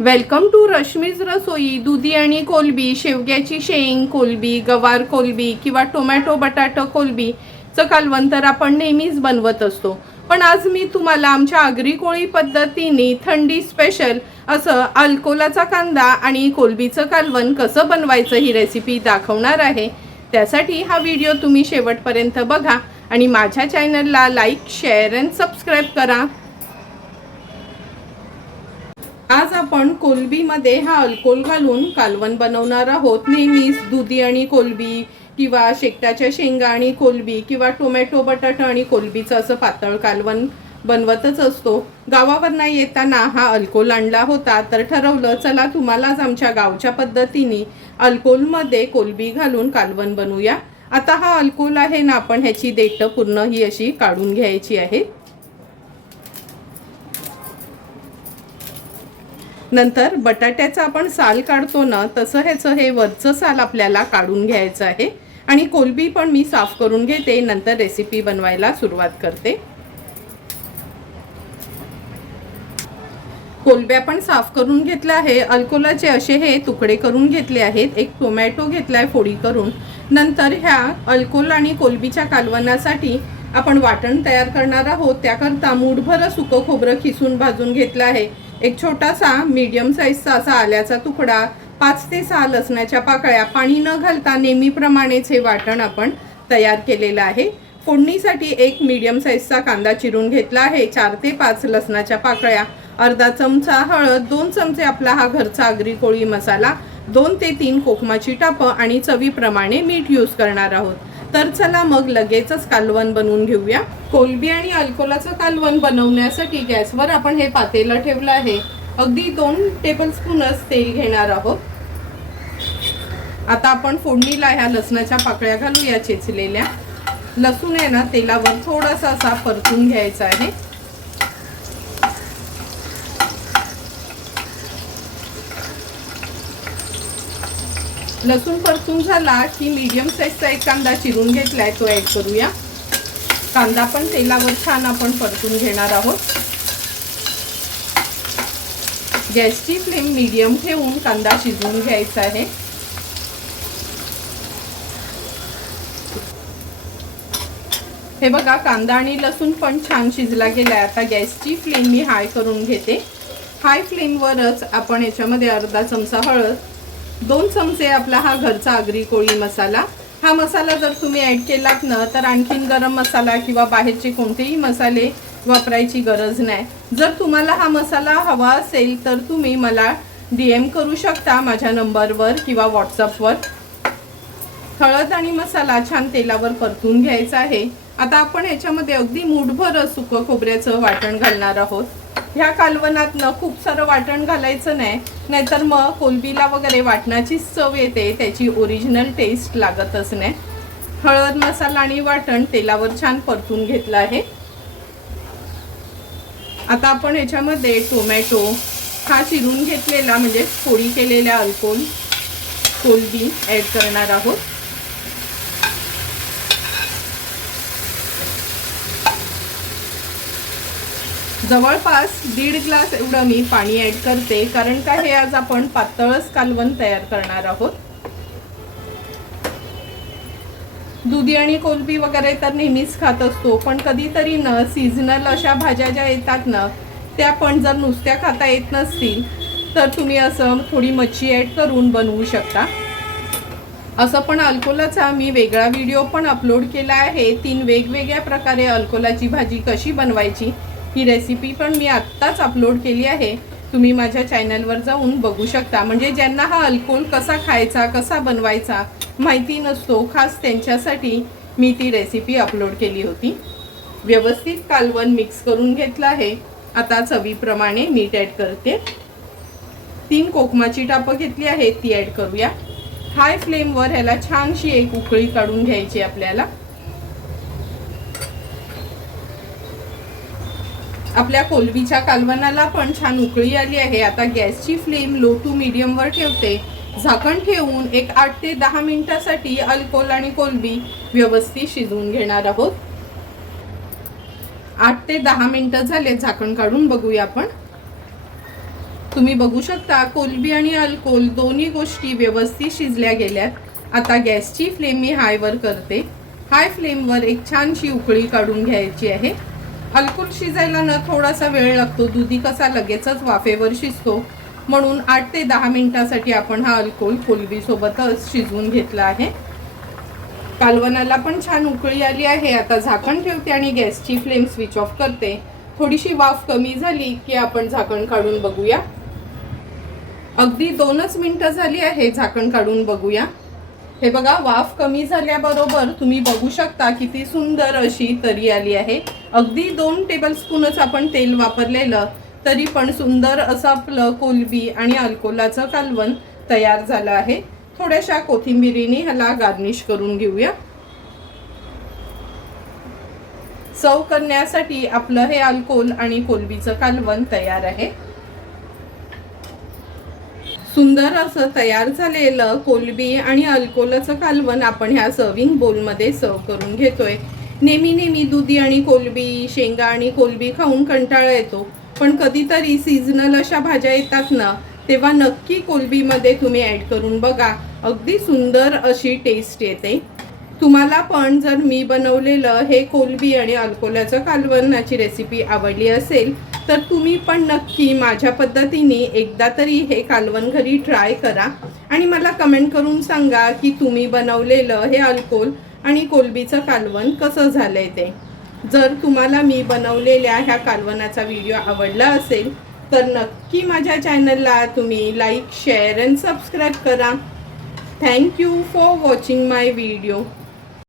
Welcome to Rashmi's रसोई। दुधी आणि कोलबी, शेवग्याची शेंग कोलबी, गवार कोलबी किंवा टोमॅटो बटाटा कोलबीचं कालवण तर आपण नेहमीच बनवत असतो। पण आज मी तुम्हाला आमच्या आगरी कोळी पद्धतीने थंडी स्पेशल असं अल्कोलाचा कांदा आणि कोलबीचं कालवण कसं बनवायचं ही रेसिपी दाखवणार आहे। त्यासाठी हा व्हिडिओ तुम्ही शेवटपर्यंत बघा आणि माझ्या चॅनलला लाईक, शेअर आणि सबस्क्राईब करा। आज आपण कोलबीमध्ये हा अल्कोल घालून कालवण बनवणार आहोत। नेहमीच दुधी आणि कोलबी किंवा शेकटाच्या शेंगा आणि कोलबी किंवा टोमॅटो बटाटा आणि कोलबीचं असं पातळ कालवण बनवतच असतो। गावावरनं येताना हा अल्कोल आणला होता, तर ठरवलं चला तुम्हालाच आमच्या गावच्या पद्धतीने अल्कोलमध्ये कोलबी घालून कालवण बनवूया। आता हा अल्कोल आहे ना, आपण ह्याची देठ पूर्ण ही अशी काढून घ्यायची आहे। नंतर बटाट्याचा आपण साल काढतो ना, तसं ह्याचं हे वरचं साल आपल्याला काढून घ्यायचं आहे। आणि कोलबी पण मी साफ करून घेते, नंतर रेसिपी बनवायला सुरुवात करते। कोलब्या पण साफ करून घेतल्या आहे। अल्कोलाचे असे हे तुकडे करून घेतले आहेत। एक टोमॅटो घेतलाय फोडी करून। नंतर ह्या अल्कोल आणि कोलबीच्या कालवणासाठी आपण वाटण तयार करणार आहोत। त्याकरता मूठभर सुकं खोबरं खिसून भाजून घेतलं आहे। एक छोटासा मीडियम साईजचा असा आल्याचा तुकडा, 5 ते 6 लसणाच्या पाकळ्या, पाणी न घालता नेहमीप्रमाणेच हे वाटण आपण तयार केलेलं आहे। फोडणीसाठी एक मीडियम साईजचा कांदा चिरून घेतला आहे, 4 ते 5 लसणाच्या पाकळ्या, अर्धा चमचा हळद, 2 चमचे आपला हा घरचा आगरी कोळी मसाला, 2 ते 3 कोकमाची टापं आणि चवीप्रमाणे मीठ यूज करणार आहोत। तर चला मग लगेचच कालवण बनवून घेऊया। कोलबी आणि अल्कोलाचं कालवण बनवण्यासाठी गॅसवर आपण हे पातेलं ठेवलं आहे। अगदी 2 टेबलस्पूनच तेल घेणार आहोत। आता आपण फोडणीला ह्या लसणाच्या पाकळ्या घालूया चेचलेल्या। लसूण आहे ना, तेलावर थोडासा असा परतून घ्यायचा आहे। लसूण परतून झाला की मीडियम साईजचा एक कांदा चिरून घेतलाय, तो ऍड करूया। कांदा पण तेलावर छान आपण परतून घेणार आहोत। गॅसची फ्लेम मीडियम ठेवून कांदा शिजवून घ्यायचा आहे। हे बघा, कांदा आणि लसूण पण छान शिजला गेलाय। आता गॅसची फ्लेम मी हाय करून घेते। हाय फ्लेमवरच आपण याच्यामध्ये अर्धा चमचा हळद, 2 चमचे आपला हा घरचा आगरी कोळी मसाला, हा मसाला जर तुम्ही ॲड केलात ना, तर आणखीन गरम मसाला किंवा बाहेरचे कोणतेही मसाले वापरायची गरज नाही। जर तुम्हाला हा मसाला हवा असेल तर तुम्ही मला DM करू शकता माझ्या नंबरवर किंवा व्हॉट्सअपवर। हळद आणि मसाला छान तेलावर परतून घ्यायचा आहे। आता आपण याच्यामध्ये अगदी मूठभर सुकं खोबऱ्याचं वाटण घालणार आहोत। ह्या कालवणात ना खूप सारं वाटण घालायचं नाही, नाहीतर मग कोलबीला वगैरे वाटणाची चव येते, त्याची ओरिजिनल टेस्ट लागतच नाही। हळद, मसाला आणि वाटण तेलावर छान परतून घेतलं आहे। आता आपण याच्यामध्ये टोमॅटो हा चिरून घेतलेला म्हणजे फोडी केलेल्या अल्कोल कोलबी ॲड करणार आहोत। जवळपास 1.5 ग्लास एवढं मी पाणी ॲड करते, कारण का हे आज आपण पातळच कालवण तयार करणार आहोत। दुधी आणि कोलबी वगैरे तर नेहमीच खात असतो, पण कधीतरी न सीझनल अशा भाज्या ज्या येतात ना, त्या पण जर नुसत्या खाता येत नसतील तर तुम्ही असं थोडी मच्छी ॲड करून बनवू शकता। असं पण अल्कोलाचा मी वेगळा व्हिडिओ पण अपलोड केला आहे। 3 वेगवेगळ्या प्रकारे अल्कोलाची भाजी कशी बनवायची ही रेसिपी पण मी आत्ताच अपलोड केली आहे। तुम्ही माझ्या चॅनलवर जाऊन बघू शकता। म्हणजे ज्यांना हा अल्कोल कसा खायचा, कसा बनवायचा माहिती नसतो, खास त्यांच्यासाठी मी ती रेसिपी अपलोड केली होती। व्यवस्थित कालवण मिक्स करून घेतलं आहे। आता चवीप्रमाणे मीठ ॲड करते। 3 कोकमाची टापं घेतली आहे, ती ॲड करूया। हाय फ्लेमवर ह्याला छानशी एक उकळी काढून घ्यायची आपल्याला। आपल्या कोलबीच्या कालवणाला पण छान उकळी आली आहे। आता गॅसची फ्लेम लो टू मीडियम वर ठेवते। झाकण ठेवून एक 8 ते 10 मिनिटांसाठी अल्कोल आणि कोलबी व्यवस्थित शिजवून घेणार आहोत। 8 ते 10 मिनिटं झाले, झाकण काढून बघूया आपण। तुम्ही बघू शकता कोलंबी आणि अल्कोहोल दोन्ही गोष्टी व्यवस्थित शिजल्या गेल्यात। आता गॅसची फ्लेम मी हायवर करते। हाय फ्लेमवर एक छानशी उकळी काढून घ्यायची आहे। अल्कोहोल शिजायला ना थोडासा वेळ लागतो, दुधी कसा लगेचच वाफेवर शिजतो, म्हणून 8 ते 10 मिनिटांसाठी आपण हा अल्कोहोल कोलंबी सोबतच शिजवून घेतला आहे। कालवणाला पण छान उकळी आली आहे। आता झाकण ठेवते आणि गॅसची फ्लेम स्विच ऑफ करते। थोडीशी वाफ कमी झाली की आपण झाकण काढून बघूया। अगदी 2च मिनिटं झाली आहे, झाकण काढून बघूया। हे बघा, वाफ कमी झाल्याबरोबर तुम्ही बघू शकता किती सुंदर अशी तरी आली आहे। अगदी 2 टेबलस्पूनच आपण तेल वापरलेलं तरी पण सुंदर असं आपलं कोलंबी आणि अल्कोहोलाचं कालवण तयार झालं आहे। थोड्याशा कोथिंबिरीने ह्याला गार्निश करून घेऊया। सर्व करण्यासाठी आपलं हे अल्कोहोल आणि कोलंबीचं कालवण तयार आहे। सुंदर असं तयार झालेलं कोलंबी आणि अल्कोहोलाचं कालवण आपण ह्या सर्विंग बोलमध्ये सर्व करून घेतोय। नेहमी दुधी आणि कोलंबी, शेंगा आणि कोलंबी खाऊन कंटाळा येतो, पण कधीतरी सीझनल अशा भाज्या येतात ना, तेव्हा नक्की कोलंबीमध्ये तुम्ही ॲड करून बघा, अगदी सुंदर अशी टेस्ट येते। तुम्हाला पण जर मी बनवलेलं हे कोलंबी आणि अल्कोहोलाचं कालवणाची रेसिपी आवडली असेल तर तुम्ही पण नक्की माझ्या पद्धतीने एकदा तरी हे कालवण घरी ट्राय करा आणि मला कमेंट करून सांगा की तुम्ही बनवलेलं हे अल्कोहोल आणि कोलंबीचं कालवण कसं झालंय ते। जर तुम्हाला मी बनवलेल्या ह्या कालवणाचा व्हिडिओ आवडला असेल तर नक्की माझ्या चॅनलला तुम्ही लाईक, शेअर अँड सबस्क्राईब करा। Thank you for watching my video.